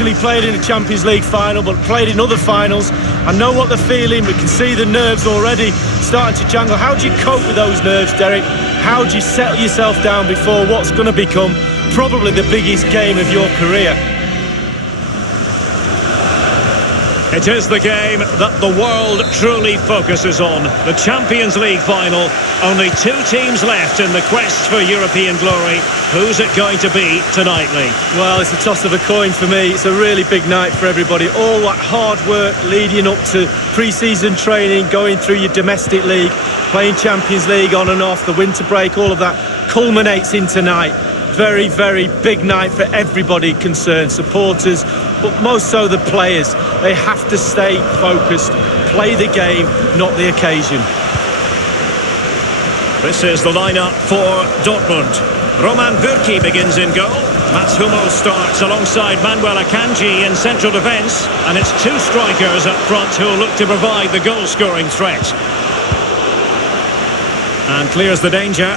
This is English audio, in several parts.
actually played in a Champions League final, but played in other finals. I know what they're feeling. We can see the nerves already starting to jangle. How do you cope with those nerves, Derek? How do you settle yourself down before what's going to become probably the biggest game of your career? It is the game that the world truly focuses on. The Champions League final. Only 2 teams left in the quest for European glory. Who's it going to be tonight, Lee? Well, it's a toss of a coin for me. It's a really big night for everybody. All that hard work leading up to pre-season training, going through your domestic league, playing Champions League on and off, the winter break, all of that culminates in tonight. Very, very big night for everybody concerned, supporters, but most so the players. They have to stay focused, play the game, not the occasion. This is the lineup for Dortmund. Roman Bürki begins in goal. Mats Hummels starts alongside Manuel Akanji in central defence. And it's 2 strikers up front who will look to provide the goal-scoring threat. And clears the danger.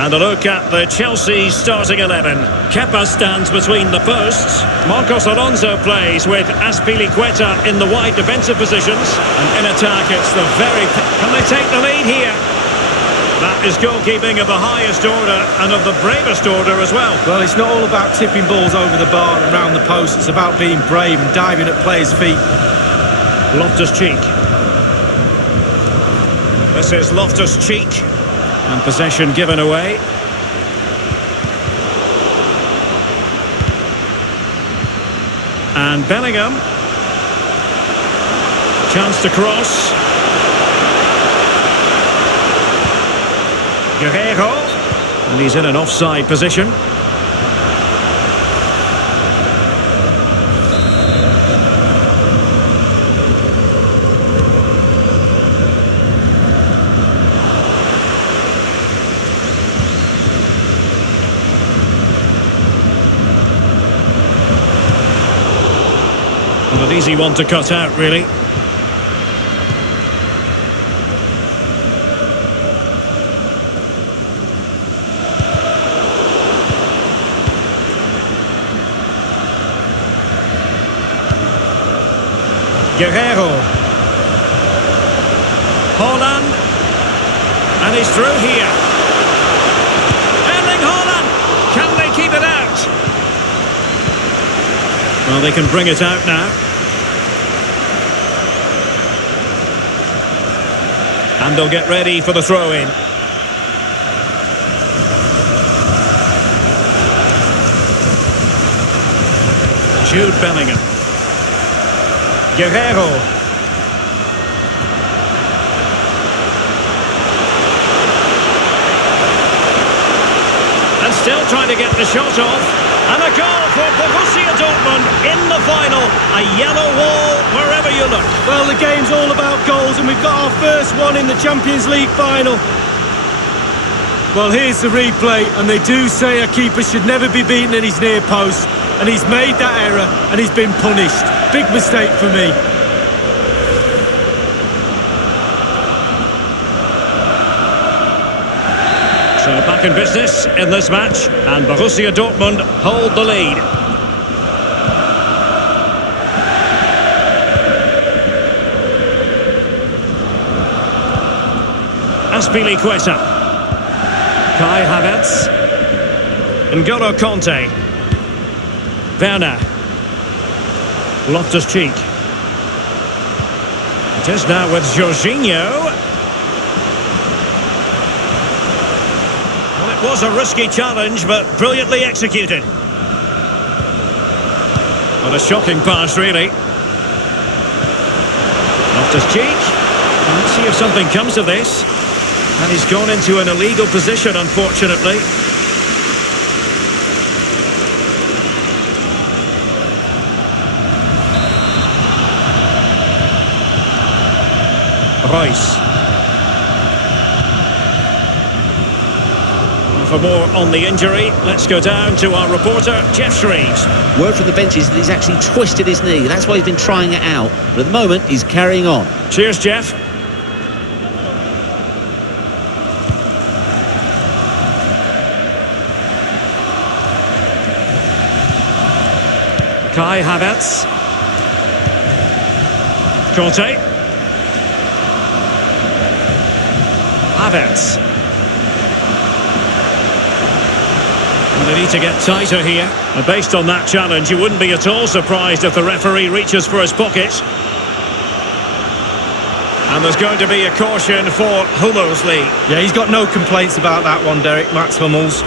And a look at the Chelsea starting 11. Kepa stands between the posts. Marcos Alonso plays with Azpilicueta in the wide defensive positions. And in attack, it's the very... Can they take the lead here? That is goalkeeping of the highest order and of the bravest order as well. Well, it's not all about tipping balls over the bar and around the post. It's about being brave and diving at players' feet. Loftus-Cheek. This is Loftus-Cheek. And possession given away. And Bellingham. Chance to cross. Guerreiro. And he's in an offside position. An easy one to cut out, really. Guerreiro. Haaland. And he's through here. Erling Haaland. Can they keep it out? Well, they can bring it out now. And they'll get ready for the throw-in. Jude Bellingham. Guerreiro. And still trying to get the shot off. And a goal for Borussia Dortmund in the final. A yellow wall wherever you look. Well, the game's all about goals, and we've got our first one in the Champions League final. Well, here's the replay, and they do say a keeper should never be beaten in his near post, and he's made that error, and he's been punished. Big mistake for me. So back in business in this match, and Borussia Dortmund hold the lead. Azpilicueta. Kai Havertz. N'Golo Conte. Werner. Loftus-Cheek. It is now with Jorginho. Well, it was a risky challenge, but brilliantly executed. What a shocking pass, really. Loftus-Cheek. Let's see if something comes of this. And he's gone into an illegal position, unfortunately. Royce. For more on the injury, let's go down to our reporter, Jeff Shreves. Word from the benches that he's actually twisted his knee. That's why he's been trying it out. But at the moment, he's carrying on. Cheers, Jeff. Kai Havertz. Conte. Havertz. And they need to get tighter here. And based on that challenge, you wouldn't be at all surprised if the referee reaches for his pocket. And there's going to be a caution for Hummels. Yeah, he's got no complaints about that one, Derek. Mats Hummels.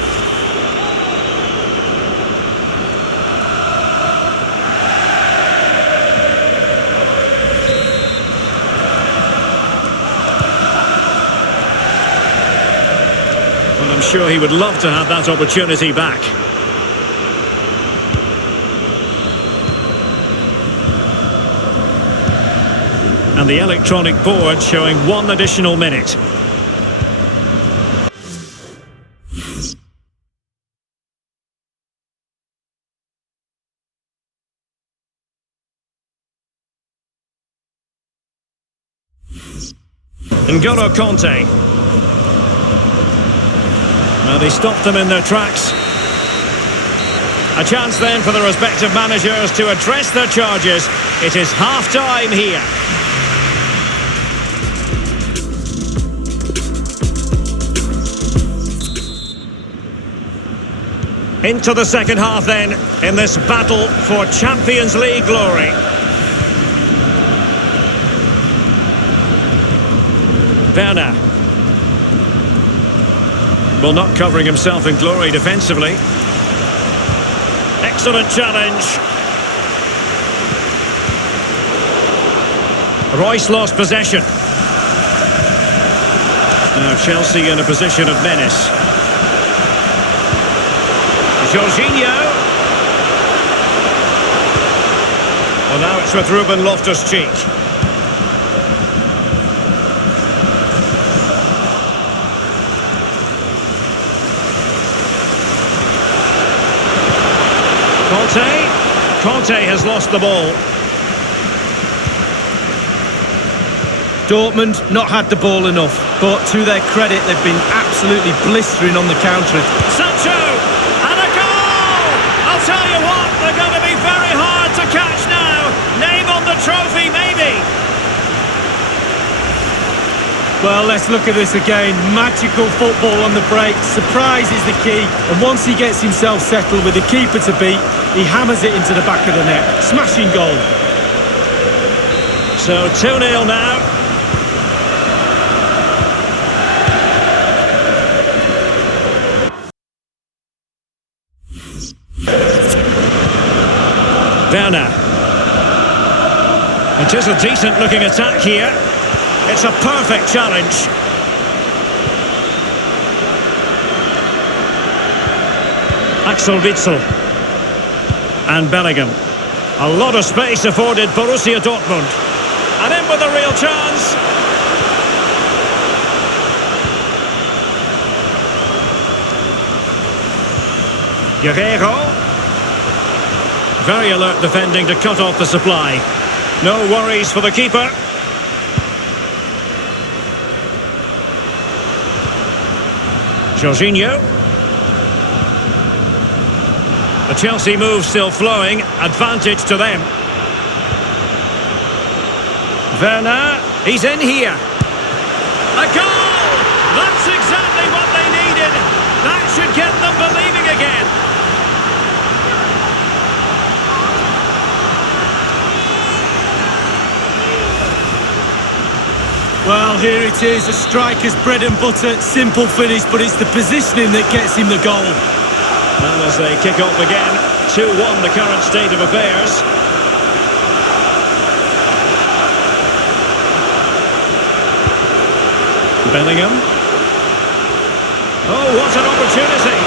Well, I'm sure he would love to have that opportunity back. And the electronic board showing 1 additional minute. N'Golo Conte. Now they stopped them in their tracks. A chance then for the respective managers to address their charges. It is half-time here. Into the second half then, in this battle for Champions League glory. Werner. Well, not covering himself in glory defensively. Excellent challenge. Royce lost possession. Now Chelsea in a position of menace. Jorginho. Well, now it's with Ruben Loftus-Cheek. Conte has lost the ball. Dortmund not had the ball enough, but to their credit, they've been absolutely blistering on the counter. Sancho! And a goal! I'll tell you what, they're going to be very hard to catch now. Name on the trophy, maybe. Well, let's look at this again. Magical football on the break. Surprise is the key. And once he gets himself settled with the keeper to beat, he hammers it into the back of the net. Smashing goal. So 2-0 now. Werner. It is a decent looking attack here. It's a perfect challenge. Axel Witsel. And Bellingham. A lot of space afforded Borussia Dortmund. And in with a real chance. Guerreiro. Very alert defending to cut off the supply. No worries for the keeper. Jorginho. The Chelsea move still flowing. Advantage to them. Werner. He's in here. A goal! That's exactly what they needed. That should get them believing again. Well, here it is, a striker's bread and butter, simple finish, but it's the positioning that gets him the goal. And as they kick off again, 2-1 the current state of affairs. Bellingham. Oh, what an opportunity!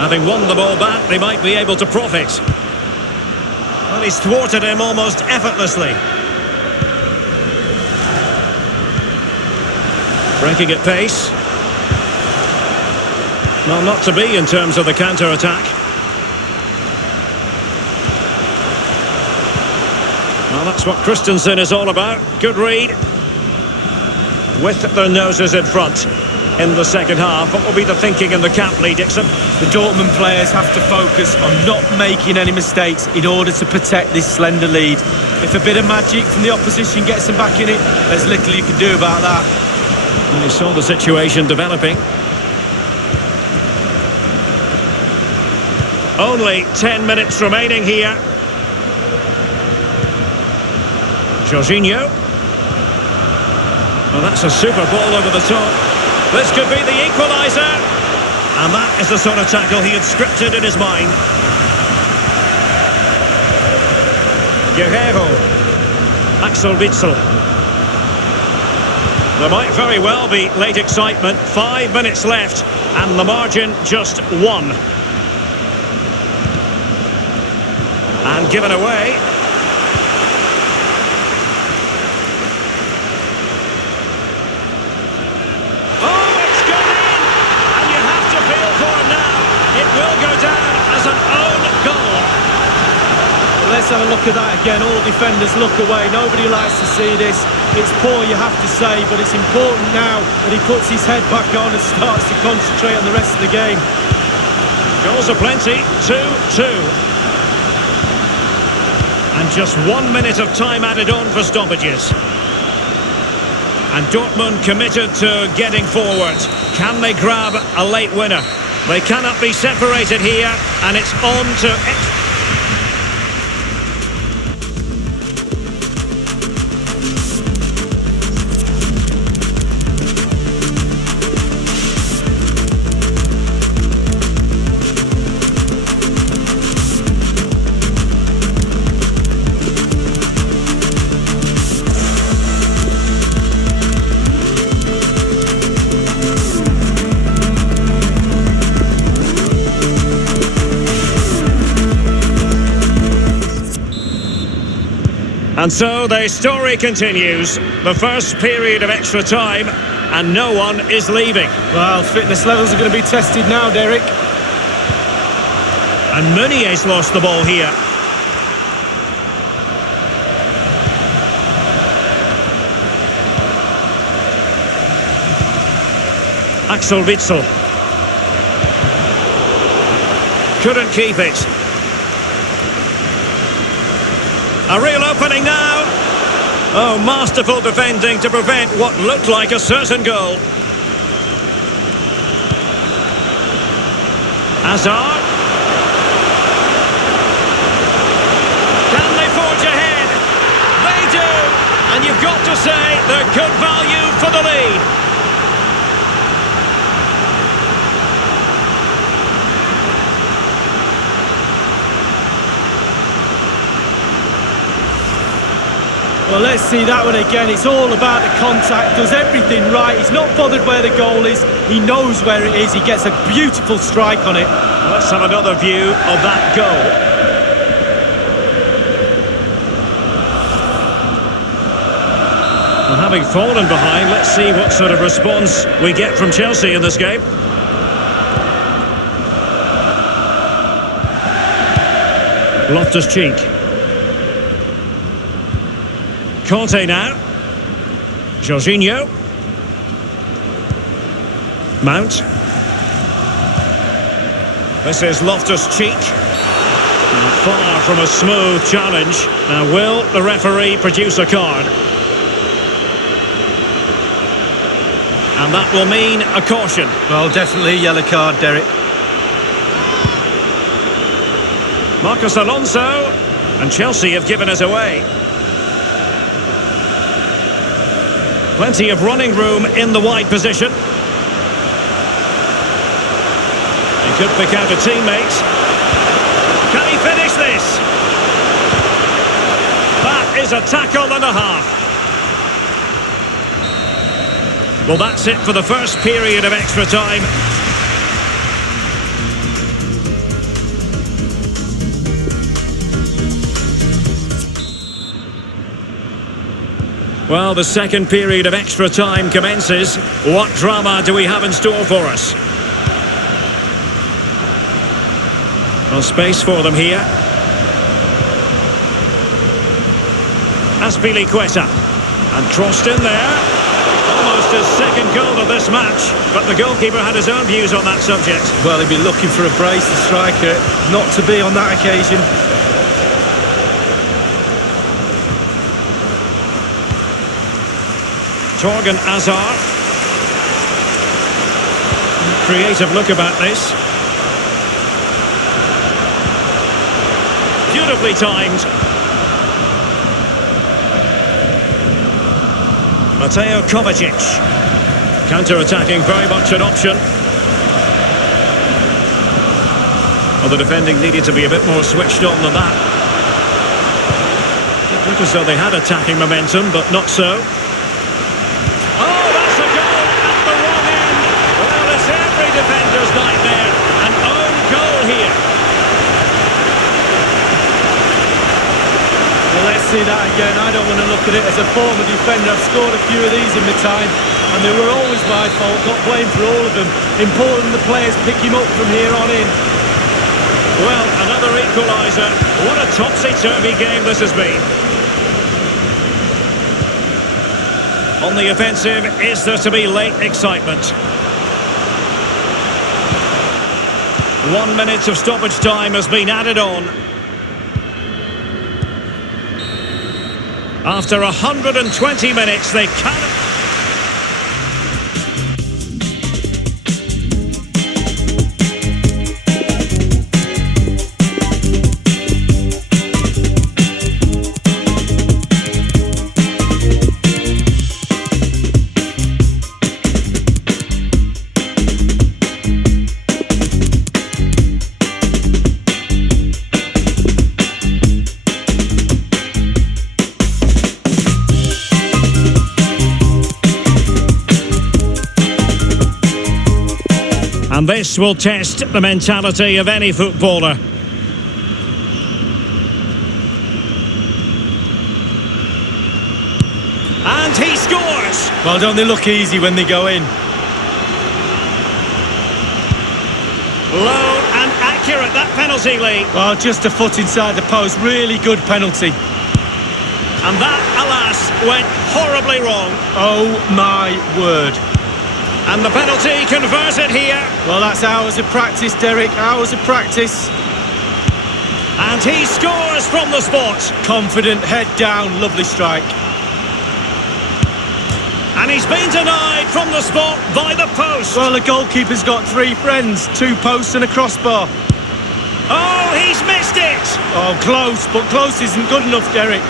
Having won the ball back, they might be able to profit. Well, he's thwarted him almost effortlessly. Breaking at pace. Well, not to be in terms of the counter-attack. Well, that's what Christensen is all about. Good read. With their noses in front. in the second half. What will be the thinking in the camp, Lee Dixon? The Dortmund players have to focus on not making any mistakes in order to protect this slender lead. If a bit of magic from the opposition gets them back in it, there's little you can do about that. And you saw the situation developing. Only 10 minutes remaining here. Jorginho. Well, that's a super ball over the top. This could be the equalizer. And that is the sort of tackle he had scripted in his mind. Guerrero. Axel Witsel. There might very well be late excitement. 5 minutes left. And the margin just 1. And given away. Let's have a look at that again. All defenders look away. Nobody likes to see this. It's poor, you have to say, but it's important now that he puts his head back on and starts to concentrate on the rest of the game. Goals are plenty. 2-2. And just 1 minute of time added on for stoppages. And Dortmund committed to getting forward. Can they grab a late winner? They cannot be separated here, and it's on to... And so the story continues. The first period of extra time, and no one is leaving. Well, fitness levels are going to be tested now, Derek. And Meunier's lost the ball here. Axel Witsel. Couldn't keep it. A real opening now. Oh, masterful defending to prevent what looked like a certain goal. Hazard. Can they forge ahead? They do. And you've got to say they're good value for the lead. Well, let's see that one again. It's all about the contact, does everything right. He's not bothered where the goal is. He knows where it is. He gets a beautiful strike on it. Let's have another view of that goal. Well, having fallen behind, let's see what sort of response we get from Chelsea in this game. Loftus-Cheek. Conte now. Jorginho. Mount. This is Loftus-Cheek. Far from a smooth challenge. Now, will the referee produce a card? And that will mean a caution. Well, definitely a yellow card, Derek. Marcos Alonso. And Chelsea have given us away. Plenty of running room in the wide position. He could pick out a teammate. Can he finish this? That is a tackle and a half. Well, that's it for the first period of extra time. Well, the second period of extra time commences. What drama do we have in store for us? Well, space for them here. Azpilicueta. And crossed in there. Almost his second goal of this this match, but the goalkeeper had his own views on that subject. Well, he'd be looking for a brace, the striker, not to be on that occasion. Torgan Hazard. Creative look about this. Beautifully timed. Mateo Kovacic. Counter-attacking, very much an option. Well, the defending needed to be a bit more switched on than that. It looked as though they had attacking momentum, but not so. Oh, that's a goal at the wrong end. Well, it's every defender's nightmare. An own goal here. Well, let's see that again. I don't want to look at it as a former defender. I've scored a few of these in my time, and they were always my fault. Got blamed for all of them. Important the players pick him up from here on in. Well, another equalizer. What a topsy-turvy game this has been. On the offensive, is there to be late excitement? 1 minute of stoppage time has been added on. After 120 minutes, they cannot... And this will test the mentality of any footballer. And he scores! Well, don't they look easy when they go in? Low and accurate, that penalty, Lee. Well, just a foot inside the post. Really good penalty. And that, alas, went horribly wrong. Oh, my word. And the penalty converted here. Well, that's hours of practice, Derek. Hours of practice. And he scores from the spot. Confident, head down, lovely strike. And he's been denied from the spot by the post. Well, the goalkeeper's got three friends, 2 posts and a crossbar. Oh, he's missed it. Oh, close, but close isn't good enough, Derek.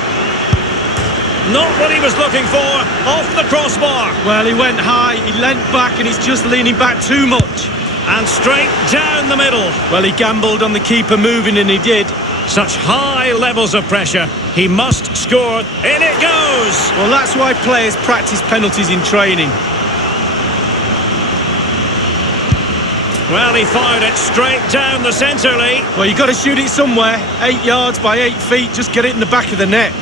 Not what he was looking for, off the crossbar. Well, he went high, he leant back, and he's just leaning back too much. And straight down the middle. Well, he gambled on the keeper moving, and he did. Such high levels of pressure. He must score. In it goes. Well, that's why players practice penalties in training. Well, he fired it straight down the centre, Lee. Well, you've got to shoot it somewhere. 8 yards by 8 feet, just get it in the back of the net.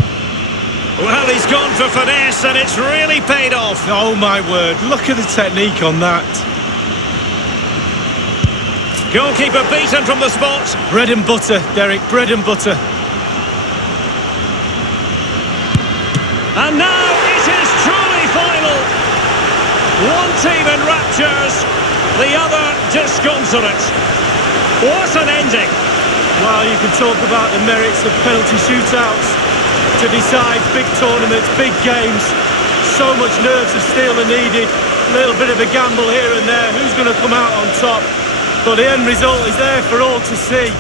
Well, he's gone for finesse, and it's really paid off. Oh, my word. Look at the technique on that. Goalkeeper beaten from the spot. Bread and butter, Derek, bread and butter. And now it is truly final. One team in raptures, the other disconsolate. What an ending. Well, you can talk about the merits of penalty shootouts to decide big tournaments, big games. So much nerves of steel are needed. A little bit of a gamble here and there. Who's going to come out on top? But the end result is there for all to see.